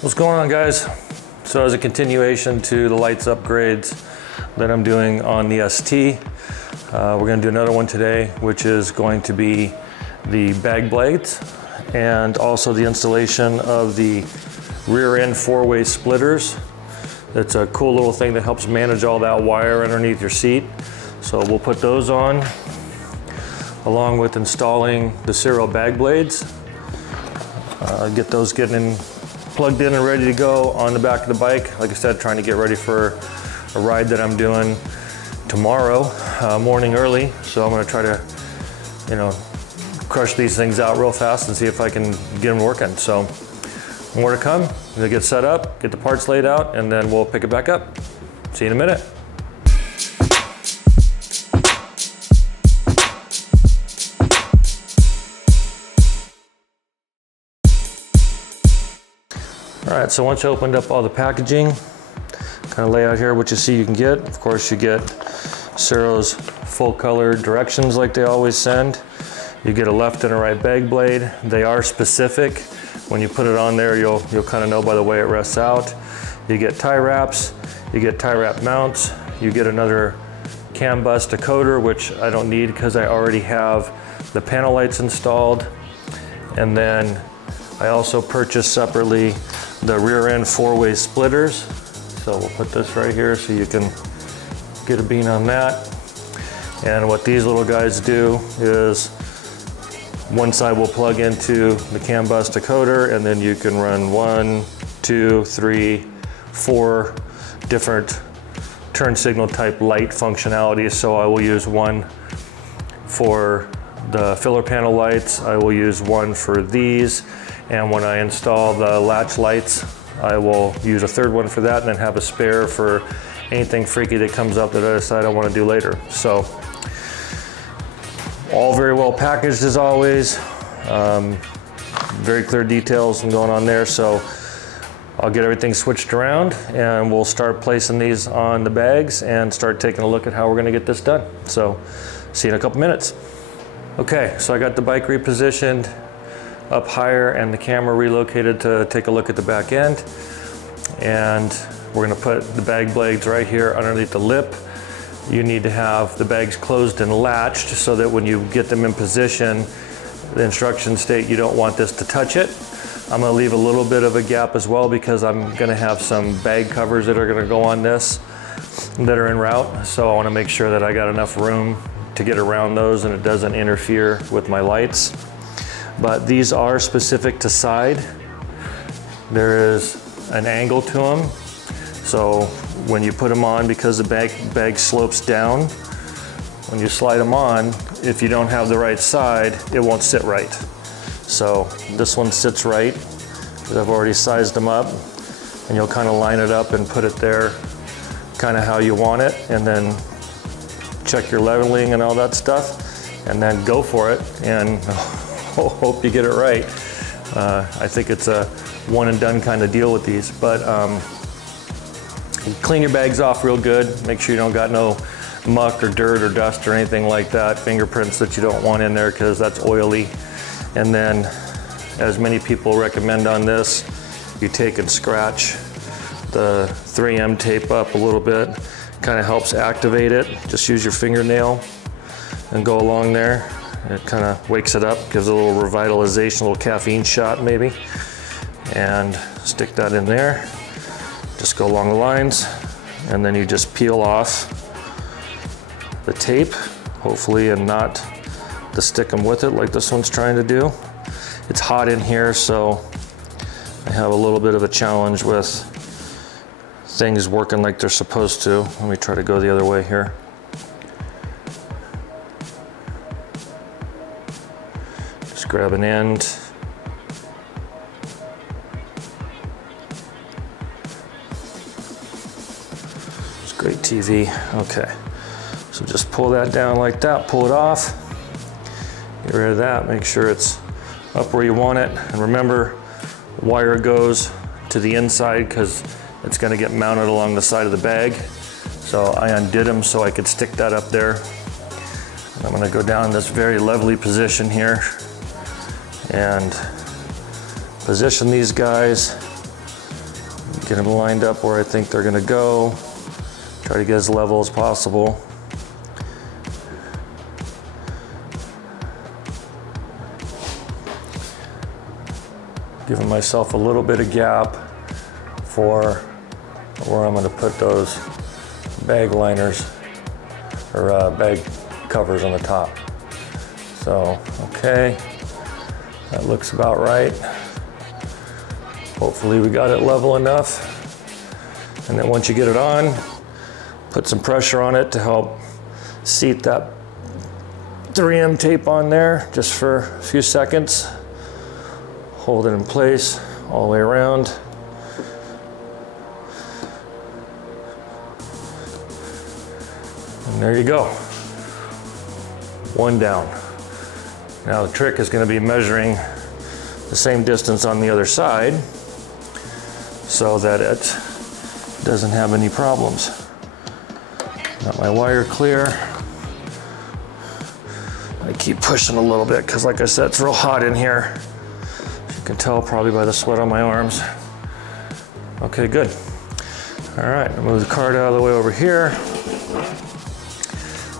What's going on, guys? So as a continuation to the lights upgrades that I'm doing on the ST, we're going to do another one today, which is going to be the bag blades and also the installation of the rear end four-way splitters. It's a cool little thing that helps manage all that wire underneath your seat. So we'll put those on along with installing the Ciro bag blades. Get those plugged in and ready to go on the back of the bike. Like I said, trying to get ready for a ride that I'm doing tomorrow morning early. So I'm going to try to, crush these things out real fast and see if I can get them working. So more to come. I'm going to get set up, get the parts laid out, and then we'll pick it back up. See you in a minute. All right, so once you opened up all the packaging, kind of lay out here what you see you can get. Of course, you get Ciro's full color directions like they always send. You get a left and a right bag blade. They are specific. When you put it on there, you'll kind of know by the way it rests out. You get tie wraps, you get tie wrap mounts, you get another CAN bus decoder, which I don't need because I already have the panel lights installed. And then I also purchased separately the rear end four-way splitters. So we'll put this right here so you can get a bean on that. And what these little guys do is one side will plug into the CAN bus decoder, and then you can run 1, 2, 3, 4 different turn signal type light functionalities. So I will use one for the filler panel lights. I will use one for these. And when I install the latch lights, I will use a third one for that and then have a spare for anything freaky that comes up that I decide I want to do later. So all very well packaged as always. Very clear details going on there. So I'll get everything switched around and we'll start placing these on the bags and start taking a look at how we're going to get this done. So see you in a couple minutes. Okay, so I got the bike repositioned up higher and the camera relocated to take a look at the back end. And we're gonna put the bag blades right here underneath the lip. You need to have the bags closed and latched so that when you get them in position, the instructions state you don't want this to touch it. I'm gonna leave a little bit of a gap as well because I'm gonna have some bag covers that are gonna go on this that are en route. So I wanna make sure that I got enough room to get around those and it doesn't interfere with my lights. But these are specific to side. There is an angle to them. So when you put them on, because the bag slopes down, when you slide them on, if you don't have the right side, it won't sit right. So this one sits right, because I've already sized them up, and you'll kind of line it up and put it there kind of how you want it, and then check your leveling and all that stuff, and then go for it. And hope you get it right. I think it's a one and done kind of deal with these, but clean your bags off real good. Make sure you don't got no muck or dirt or dust or anything like that, fingerprints that you don't want in there because that's oily. And then, as many people recommend on this, you take and scratch the 3M tape up a little bit. Kind of helps activate it. Just use your fingernail and go along there. It kind of wakes it up, gives it a little revitalization, a little caffeine shot maybe. And stick that in there. Just go along the lines, and then you just peel off the tape, hopefully, and not to stick them with it like this one's trying to do. It's hot in here, so I have a little bit of a challenge with things working like they're supposed to. Let me try to go the other way here. Grab an end. It's great TV. Okay, so just pull that down like that, pull it off, get rid of that, make sure it's up where you want it. And remember, wire goes to the inside because it's going to get mounted along the side of the bag. So I undid them so I could stick that up there. And I'm going to go down in this very lovely position here and position these guys Get them lined up where I think they're gonna go. Try to get as level as possible. Giving myself a little bit of gap for where I'm gonna put those bag liners or bag covers on the top. So, okay, that looks about right. Hopefully we got it level enough. And then once you get it on, put some pressure on it to help seat that 3M tape on there just for a few seconds. Hold it in place all the way around. And there you go. One down. Now the trick is going to be measuring the same distance on the other side so that it doesn't have any problems. Got my wire clear. I keep pushing a little bit because, like I said, it's real hot in here. You can tell probably by the sweat on my arms. Okay, good. All right, I'll move the cart out of the way over here.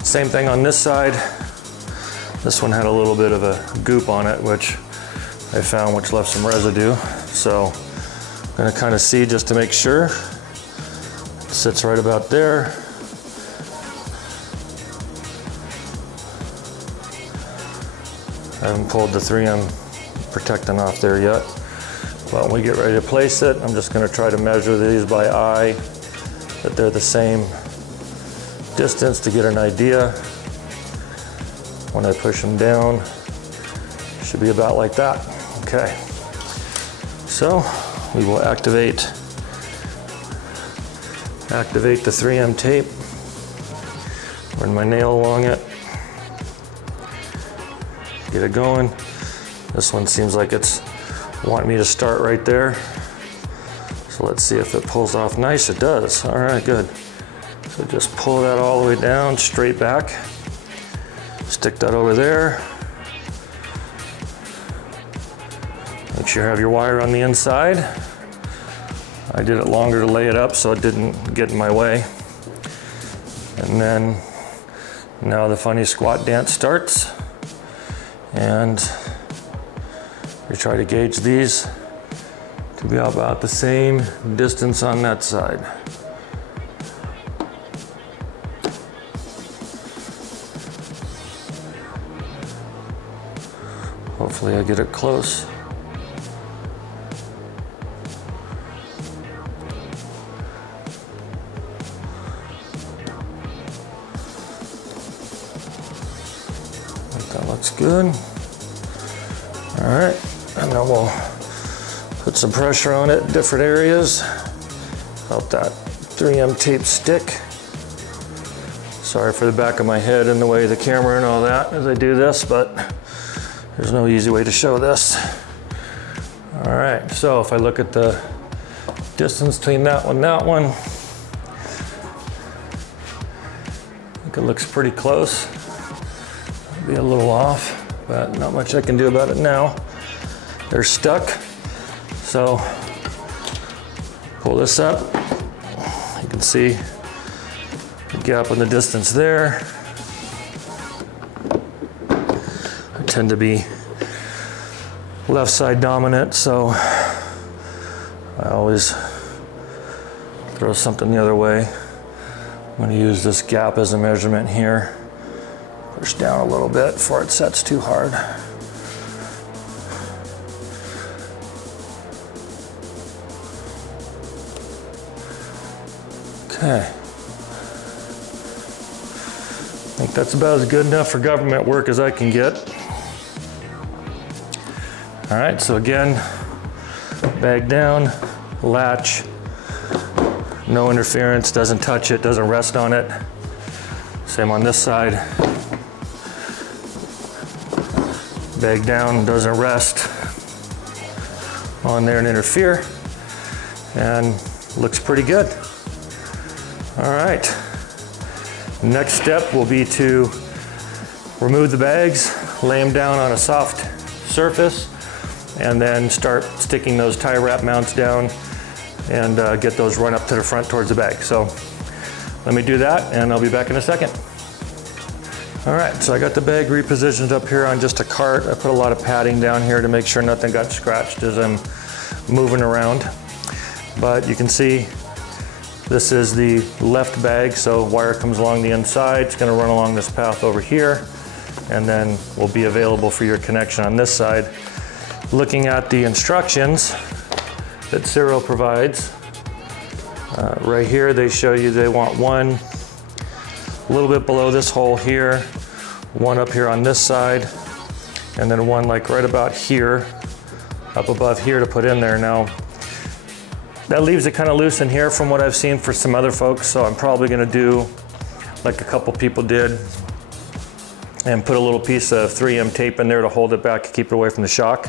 Same thing on this side. This one had a little bit of a goop on it, which I found, which left some residue. So I'm gonna kind of see just to make sure. It sits right about there. I haven't pulled the 3M protectant off there yet. But when we get ready to place it, I'm just gonna try to measure these by eye, that they're the same distance to get an idea. When I push them down, it should be about like that. Okay. So we will activate the 3M tape. Run my nail along it. Get it going. This one seems like it's wanting me to start right there. So let's see if it pulls off nice. It does. All right, good. So just pull that all the way down, straight back. Stick that over there. Make sure you have your wire on the inside. I did it longer to lay it up so it didn't get in my way. And then now the funny squat dance starts. And we try to gauge these to be about the same distance on that side. Hopefully I get it close. That looks good. All right, and then we'll put some pressure on it in different areas. Help that 3M tape stick. Sorry for the back of my head and the way of the camera and all that as I do this, but there's no easy way to show this. All right, so if I look at the distance between that one and that one, I think it looks pretty close. Be a little off, but not much I can do about it now. They're stuck. So pull this up. You can see the gap in the distance there. I tend to be left side dominant, so I always throw something the other way. I'm going to use this gap as a measurement here. Push down a little bit before it sets too hard. Okay. I think that's about as good enough for government work as I can get. All right, so again, bag down, latch, no interference, doesn't touch it, doesn't rest on it. Same on this side. Bag down, doesn't rest on there and interfere, and looks pretty good. All right, next step will be to remove the bags, lay them down on a soft surface, and then start sticking those tie wrap mounts down and get those run up to the front towards the bag. So let me do that and I'll be back in a second. All right, so I got the bag repositioned up here on just a cart. I put a lot of padding down here to make sure nothing got scratched as I'm moving around. But you can see this is the left bag, so wire comes along the inside. It's gonna run along this path over here, and then will be available for your connection on this side. Looking at the instructions that Ciro provides, right here they show you they want one a little bit below this hole here, one up here on this side, and then one like right about here, up above here to put in there. Now, that leaves it kind of loose in here from what I've seen for some other folks, so I'm probably gonna do like a couple people did and put a little piece of 3M tape in there to hold it back, keep it away from the shock.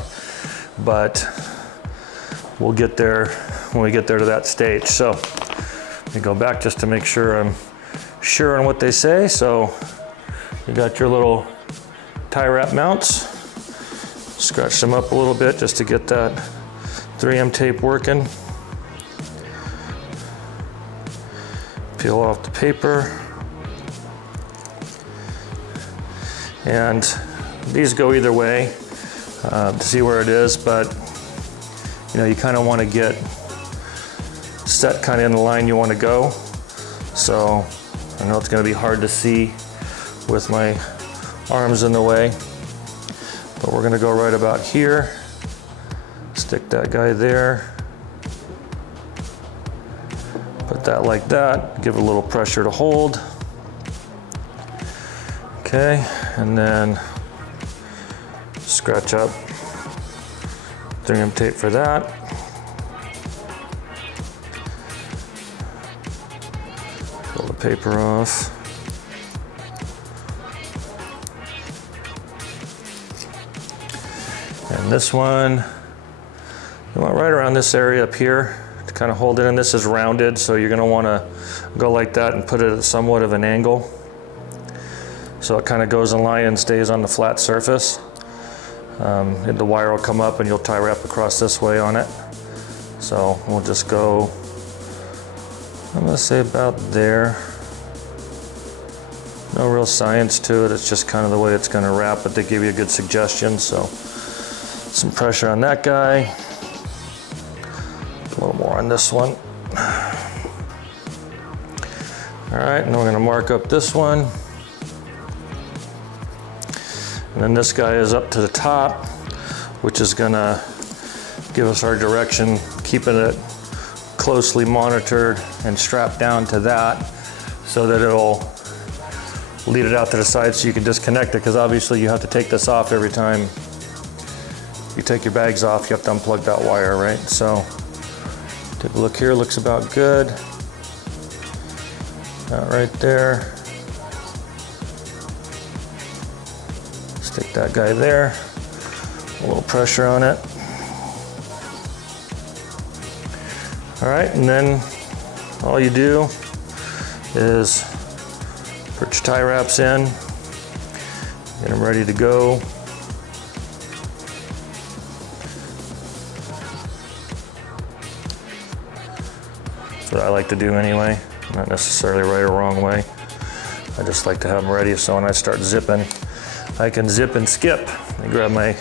But we'll get there when we get there to that stage. So let me go back just to make sure I'm sure on what they say. So you got your little tie wrap mounts. Scratch them up a little bit just to get that 3M tape working. Peel off the paper. And these go either way to see where it is, but you know, you kind of want to get set kind of in the line you want to go. So I know it's going to be hard to see with my arms in the way, but we're going to go right about here. Stick that guy there. Put that like that. Give it a little pressure to hold. Okay, and then scratch up 3M tape for that. Pull the paper off. And this one, you want right around this area up here to kind of hold it in. This is rounded, so you're gonna wanna go like that and put it at somewhat of an angle, so it kind of goes in line and stays on the flat surface. And the wire will come up and you'll tie wrap across this way on it. So we'll just go, I'm gonna say about there. No real science to it, it's just kind of the way it's gonna wrap, but they give you a good suggestion. So some pressure on that guy. A little more on this one. All right, and we're gonna mark up this one. And then this guy is up to the top, which is gonna give us our direction, keeping it closely monitored and strapped down to that so that it'll lead it out to the side so you can disconnect it, because obviously you have to take this off every time you take your bags off. You have to unplug that wire, right? So take a look here, looks about good. That right there. Stick that guy there, a little pressure on it. All right, and then all you do is put your tie wraps in, get them ready to go. That's what I like to do anyway, not necessarily right or wrong way. I just like to have them ready so when I start zipping, I can zip and skip. I grab my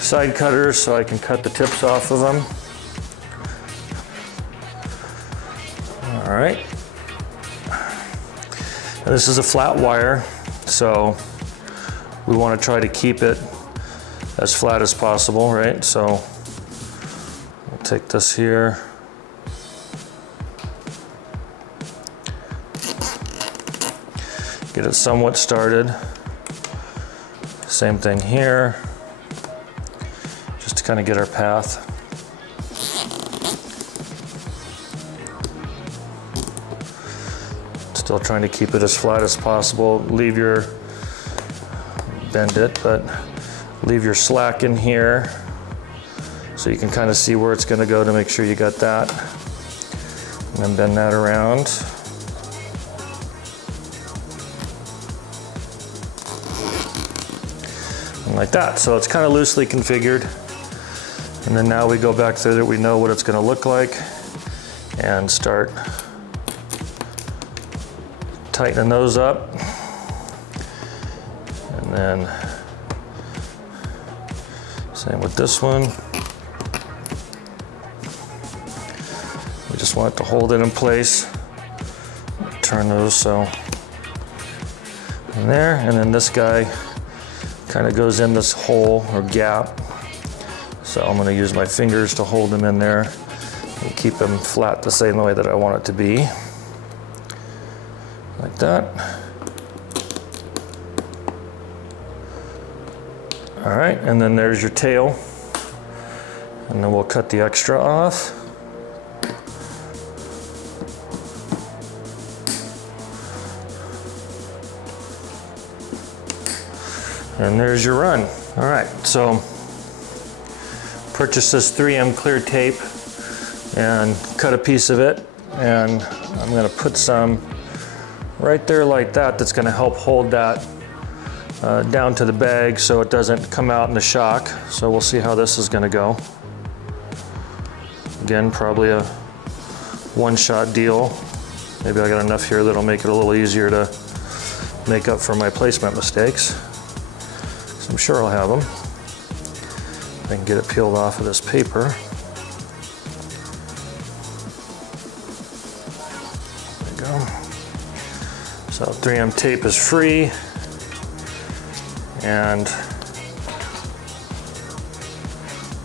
side cutters so I can cut the tips off of them. All right. Now this is a flat wire, so we want to try to keep it as flat as possible, right? So we'll take this here. Get it somewhat started. Same thing here, just to kind of get our path. Still trying to keep it as flat as possible. Leave your, bend it, but leave your slack in here so you can kind of see where it's going to go to make sure you got that. And then bend that around. Like that. So it's kind of loosely configured. And then now we go back through it, we know what it's going to look like. and start tightening those up. And then same with this one. We just want it to hold it in place. Turn those so in there, and then this guy kind of goes in this hole or gap. So I'm going to use my fingers to hold them in there and keep them flat the same way that I want it to be. Like that. All right, and then there's your tail. And then we'll cut the extra off. And there's your run. All right, so purchase this 3M clear tape and cut a piece of it. And I'm gonna put some right there like that. That's gonna help hold that down to the bag so it doesn't come out in the shock. So we'll see how this is gonna go. Again, probably a one-shot deal. Maybe I got enough here that'll make it a little easier to make up for my placement mistakes. So I'm sure I'll have them. I can get it peeled off of this paper. There we go. So 3M tape is free. And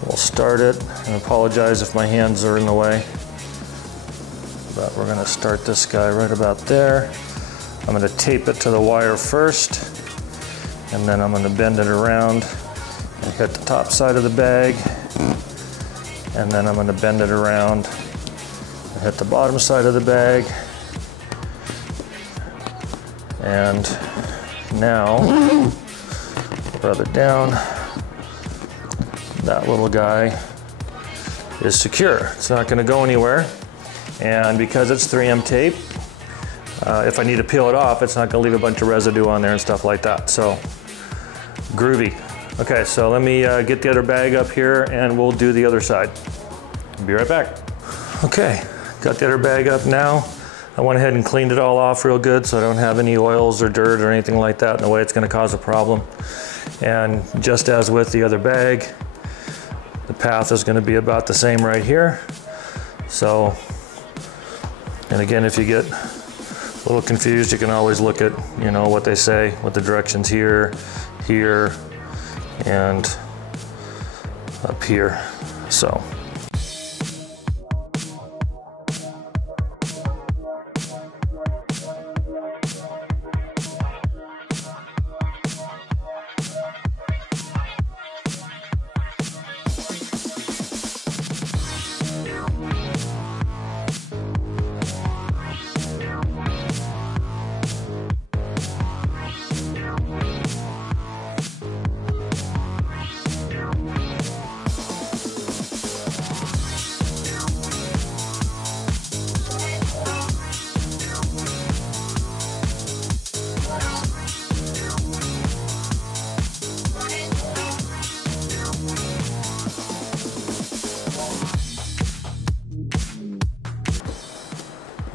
we'll start it. I apologize if my hands are in the way. But we're gonna start this guy right about there. I'm gonna tape it to the wire first, and then I'm gonna bend it around and hit the top side of the bag. And then I'm gonna bend it around and hit the bottom side of the bag. And now, rub it down. That little guy is secure. It's not gonna go anywhere. And because it's 3M tape, if I need to peel it off, it's not gonna leave a bunch of residue on there and stuff like that. So, groovy. Okay, so let me get the other bag up here and we'll do the other side. Be right back. Okay, got the other bag up now. I went ahead and cleaned it all off real good so I don't have any oils or dirt or anything like that in the way it's gonna cause a problem. And just as with the other bag, the path is gonna be about the same right here. So, and again, if you get a little confused, you can always look at, you know, what they say, what the directions here, here, and up here. So.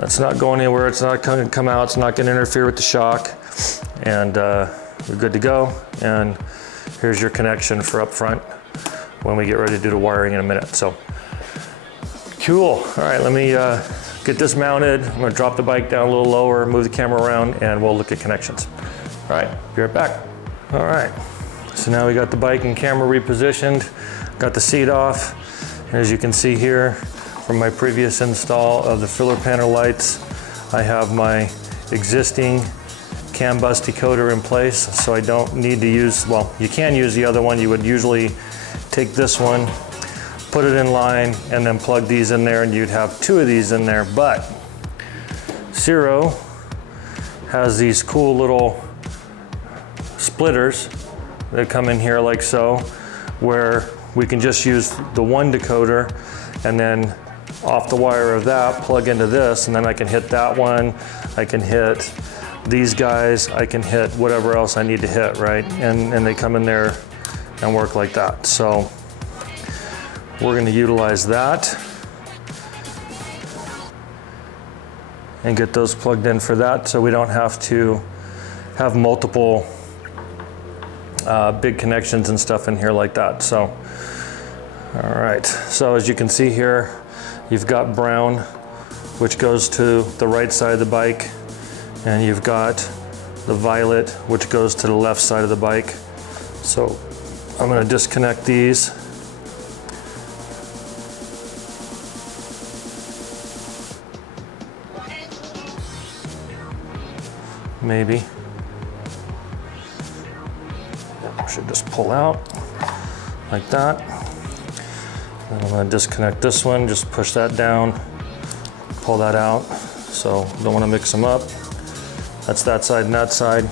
It's not going anywhere, it's not going to come out, it's not going to interfere with the shock, and we're good to go. And here's your connection for up front when we get ready to do the wiring in a minute. So, cool. All right, let me get this mounted. I'm going to drop the bike down a little lower, move the camera around, and we'll look at connections. All right, be right back. All right, so now we got the bike and camera repositioned, got the seat off. And as you can see here, from my previous install of the filler panel lights, I have my existing CAN bus decoder in place, so I don't need to use, well, you can use the other one. You would usually take this one, put it in line, and then plug these in there, and you'd have two of these in there. But Ciro has these cool little splitters that come in here like so, where we can just use the one decoder and then off the wire of that, plug into this, and then I can hit that one, I can hit these guys, I can hit whatever else I need to hit, right? And they come in there and work like that. So we're gonna utilize that. and get those plugged in for that, so we don't have to have multiple big connections and stuff in here like that. So, all right, so as you can see here, you've got brown, which goes to the right side of the bike, and you've got the violet, which goes to the left side of the bike. So I'm going to disconnect these. Maybe. Should just pull out like that. And I'm going to disconnect this one, just push that down, pull that out. So don't want to mix them up. That's that side and that side,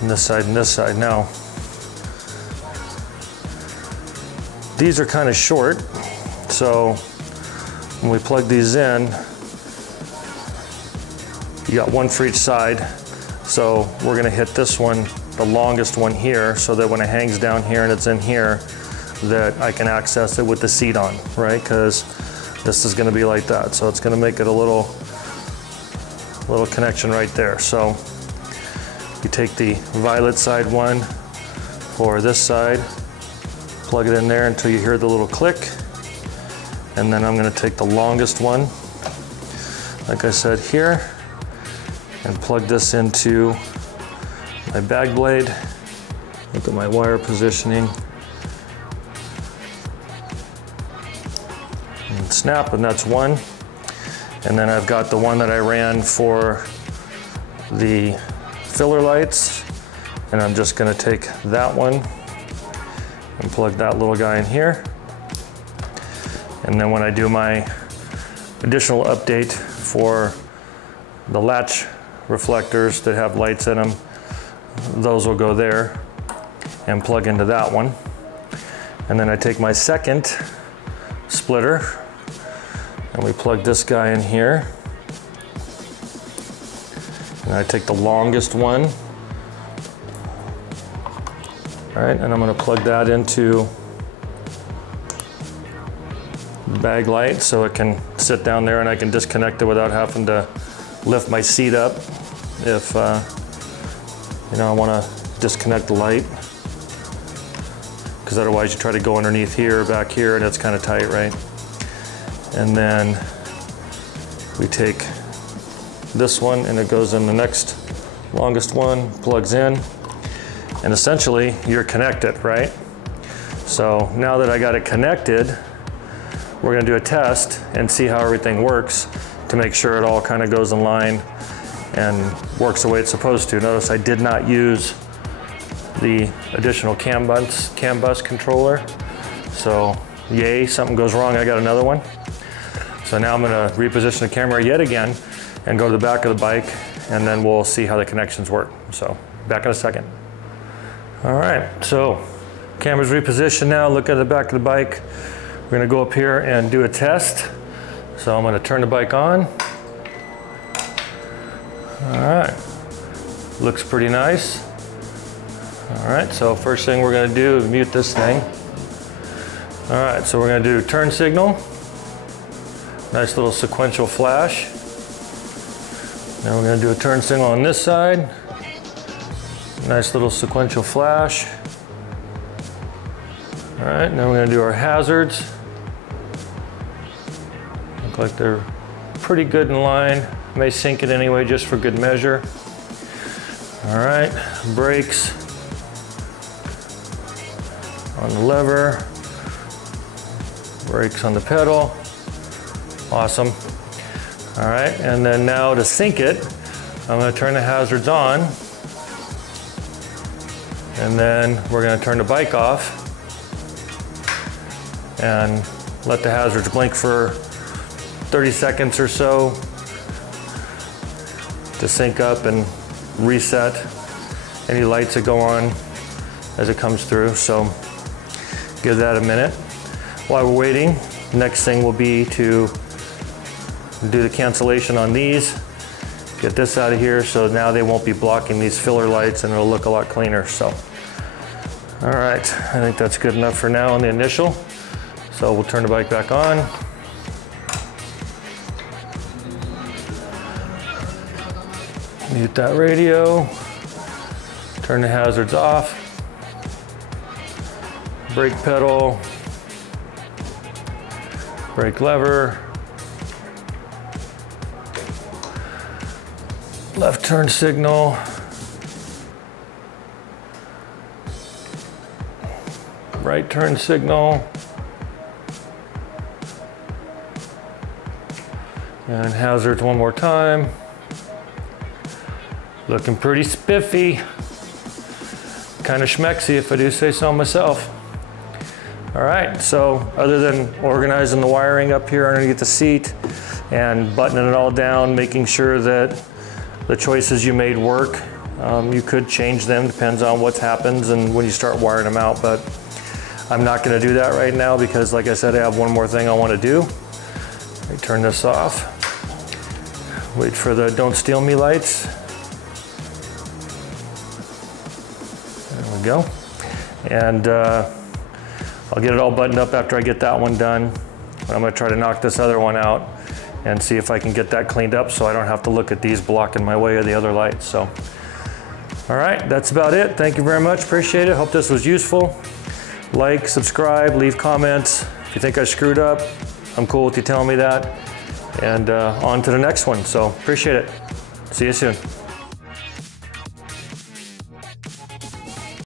and this side and this side. Now, these are kind of short, so when we plug these in, you got one for each side. So we're going to hit this one, the longest one here, so that when it hangs down here and it's in here, that I can access it with the seat on, right? Because this is going to be like that. So it's going to make it a little connection right there. So you take the violet side one for this side, plug it in there until you hear the little click, and then I'm going to take the longest one, like I said here, and plug this into my bag blade. Look at my wire positioning. And snap, and that's one. And then I've got the one that I ran for the filler lights, and I'm just going to take that one and plug that little guy in here. And then when I do my additional update for the latch reflectors that have lights in them, those will go there and plug into that one. And then I take my second splitter and we plug this guy in here. And I take the longest one. All right, and I'm going to plug that into the bag light so it can sit down there and I can disconnect it without having to lift my seat up if you know, I want to disconnect the light, because otherwise you try to go underneath here or back here and it's kind of tight, right? And then we take this one and it goes in the next longest one, plugs in, and essentially you're connected, right? So now that I got it connected, we're going to do a test and see how everything works to make sure it all kind of goes in line and works the way it's supposed to. Notice I did not use the additional CAN bus controller. So yay, something goes wrong, I got another one. So now I'm going to reposition the camera yet again and go to the back of the bike, and then we'll see how the connections work. So back in a second. All right, so camera's repositioned now. Look at the back of the bike. We're going to go up here and do a test. So I'm going to turn the bike on. All right, looks pretty nice. All right, so first thing we're going to do is mute this thing. All right, so we're going to do turn signal. Nice little sequential flash. Now we're going to do a turn signal on this side. Nice little sequential flash. All right, now we're going to do our hazards. Look like they're pretty good in line. May sync it anyway just for good measure. All right, brakes on the lever, brakes on the pedal. Awesome. All right, and then now to sync it, I'm going to turn the hazards on, and then we're going to turn the bike off and let the hazards blink for 30 seconds or so to sync up and reset any lights that go on as it comes through. So give that a minute. While we're waiting, next thing will be to do the cancellation on these, get this out of here, so now they won't be blocking these filler lights and it'll look a lot cleaner. So, all right, I think that's good enough for now on the initial. So we'll turn the bike back on. Mute that radio. Turn the hazards off. Brake pedal. Brake lever. Left turn signal. Right turn signal. And hazards one more time. Looking pretty spiffy. Kind of schmexy if I do say so myself. All right, so other than organizing the wiring up here underneath the seat and buttoning it all down, making sure that the choices you made work, you could change them, depends on what happens and when you start wiring them out, but I'm not gonna do that right now because like I said, I have one more thing I wanna do. Let me turn this off. Wait for the don't steal me lights. There we go. And I'll get it all buttoned up after I get that one done. But I'm gonna try to knock this other one out and see if I can get that cleaned up so I don't have to look at these blocking my way of the other lights. So, all right, that's about it. Thank you very much, appreciate it. Hope this was useful. Like, subscribe, leave comments. If you think I screwed up, I'm cool with you telling me that. And on to the next one, so appreciate it. See you soon.